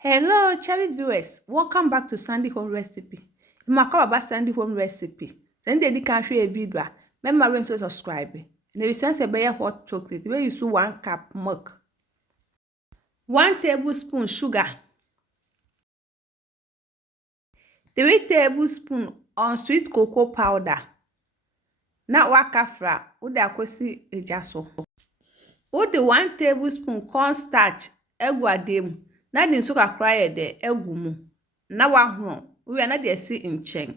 Hello, cherished viewers. Welcome back to Sandy Home Recipe. You might call about Sandy Home Recipe. Send the can share a video. Remember to subscribe. And if you want a hot chocolate, where you use 1 cup milk, 1 tablespoon sugar, 3 tablespoons unsweet cocoa powder. Now waka fra, ude akwesi ejaso. Ude 1 tablespoon cornstarch egwu adem. Na di nso kakra ye de egwu mu. Na wahoro, we na de esi nchen.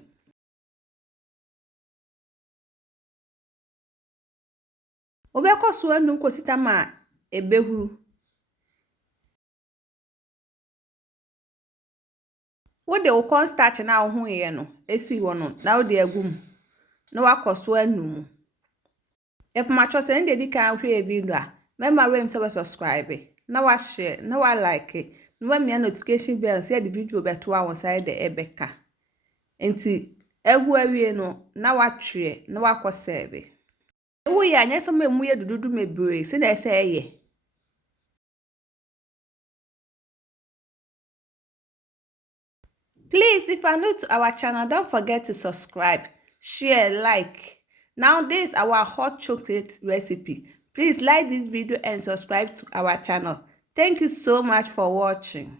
Obekọ so anu kwosita ma ebehuru. Wo de wo cornstarch na wo ho ye no, esi wo no, na wo de egwu mu. Na wakoso anu mu. Epmacho se ndi kan hwe video a, remember rem subscribe. Na wa share, na wa like. Na wa notification bell say the video beto a won side the ebeka. Enti egwu awie no, na wa twe, na wa kosebe. Ewu ya anya so memu ye dududu mebre, se na ese eye. Please, if you are new to our channel, don't forget to subscribe, share, like. Now this is our hot chocolate recipe. Please like this video and subscribe to our channel. Thank you so much for watching.